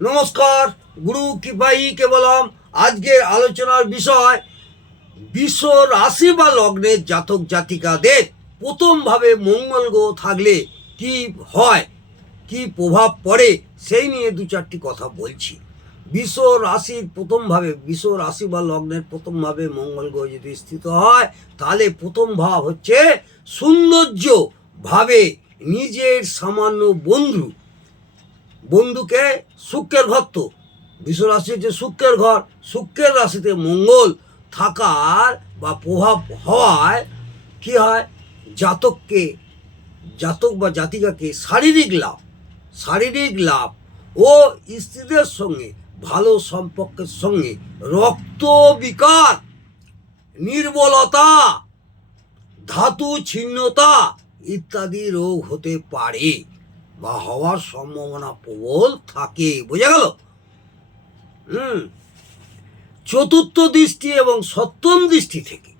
নমস্কার, গুরু কৃপাই কেবলম। আজকের আলোচনার বিষয় বিশ্ব রাশি বা লগ্নের জাতক জাতিকাদের প্রথমভাবে মঙ্গল গ্রহ থাকলে কি হয়, কি প্রভাব পড়ে, সেই নিয়ে দু চারটি কথা বলছি। বিশ্ব রাশি বা লগ্নের প্রথমভাবে মঙ্গল গ্রহ যদি স্থিত হয়, তাহলে প্রথম ভাব হচ্ছে সৌন্দর্য ভাবে নিজের সামান্য বন্ধুকে শুক্রের ঘর, তো বিশ্ব রাশি হচ্ছে শুক্রের ঘর। শুক্রের রাশিতে মঙ্গল থাকার বা প্রভাব হওয়ায় কি হয়, জাতক বা জাতিকাকে শারীরিক লাভ ও স্ত্রীদের সঙ্গে ভালো সম্পর্কের সঙ্গে রক্ত বিকার, নির্বলতা, ধাতু ছিন্নতা ইত্যাদি রোগ হতে পারে বা হওয়ার সম্ভাবনা প্রবল থাকে। বোঝা গেল? চতুর্থ দৃষ্টি এবং সপ্তম দৃষ্টি থেকে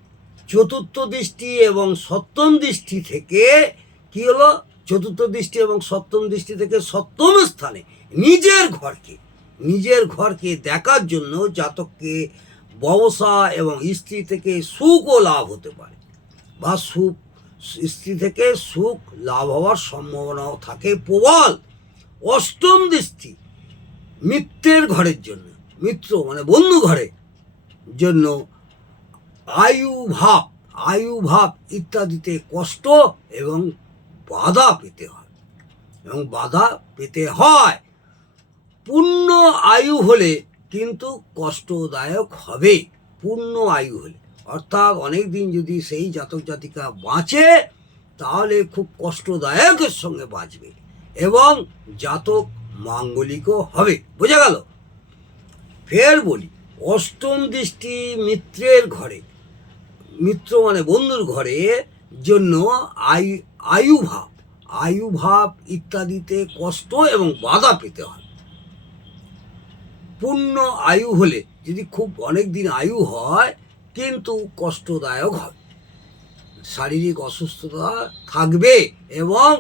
কি হলো, চতুর্থ দৃষ্টি এবং সপ্তম দৃষ্টি থেকে সপ্তম স্থানে নিজের ঘরকে দেখার জন্য জাতককে ব্যবসা এবং স্ত্রী থেকে সুখও লাভ হতে পারে বা স্ত্রী থেকে সুখ লাভ হওয়ার সম্ভাবনাও থাকে প্রবল। অষ্টম দৃষ্টি মিত্রের ঘরের জন্য, মিত্র মানে বন্ধু ঘরের জন্য আয়ু ভাব ইত্যাদিতে কষ্ট এবং বাধা পেতে হয়। পূর্ণ আয়ু হলে কিন্তু কষ্টদায়ক হবে। পূর্ণ আয়ু হলে অর্থাৎ অনেক দিন যদি সেই জাতক জাতিকা বাঁচে, তাহলে খুব কষ্টদায়কের সঙ্গে বাঁচবে এবং জাতক মাঙ্গলিকও হবে। বোঝা গেল? ফের বলি, অষ্টম দৃষ্টি মিত্র মানে বন্ধুর ঘরে জন্য আয়ু ভাব ইত্যাদিতে কষ্ট এবং বাধা পেতে হয়। পূর্ণ আয়ু হলে যদি খুব অনেক দিন আয়ু হয়, কিন্তু কষ্টদায়ক হবে, শারীরিক অসুস্থতা থাকবে এবং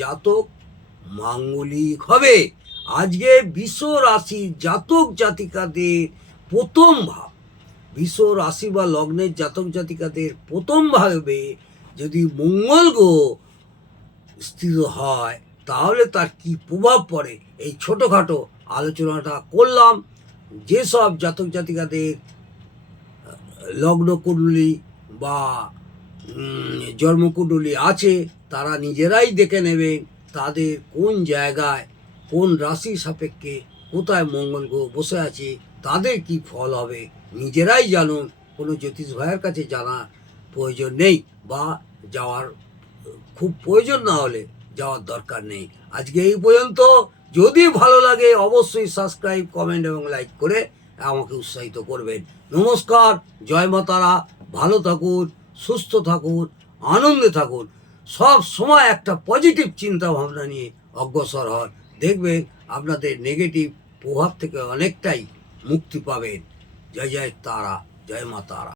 জাতক মাঙ্গলিক হবে। আজকে বিশ্ব রাশি জাতক জাতিকাদের প্রথম ভাব, বিশ্ব রাশি বা লগ্নের জাতক জাতিকাদের প্রথম ভাবে যদি মঙ্গল গ্রহ স্থিত হয়, তাহলে তার কি প্রভাব পড়ে এই ছোটোখাটো আলোচনাটা করলাম। যেসব জাতক জাতিকাদের লগ্নকুণ্ডলী বা জন্মকুণ্ডলী আছে, তারা নিজেরাই দেখে নেবেন তাদের কোন জায়গায় কোন রাশি সাপেক্ষে কোথায় মঙ্গল গ্রহ বসে আছে, তাদের কি ফল হবে নিজেরাই জানুন। কোনো জ্যোতিষ ভাইয়ের কাছে জানার প্রয়োজন নেই বা যাওয়ার খুব প্রয়োজন না হলে যাওয়ার দরকার নেই। আজকে এই পর্যন্ত। যদি ভালো লাগে অবশ্যই সাবস্ক্রাইব, কমেন্ট এবং লাইক করে আমাকে উৎসাহিত করবেন। নমস্কার, জয় মা তারা। ভালো থাকুন, সুস্থ থাকুন, আনন্দে থাকুন। সব সময় একটা পজিটিভ চিন্তা ভাবনা নিয়ে অগ্রসর হন, দেখবেন আপনাদের নেগেটিভ প্রভাব থেকে অনেকটাই মুক্তি পাবেন। জয় জয় তারা, জয় মা তারা।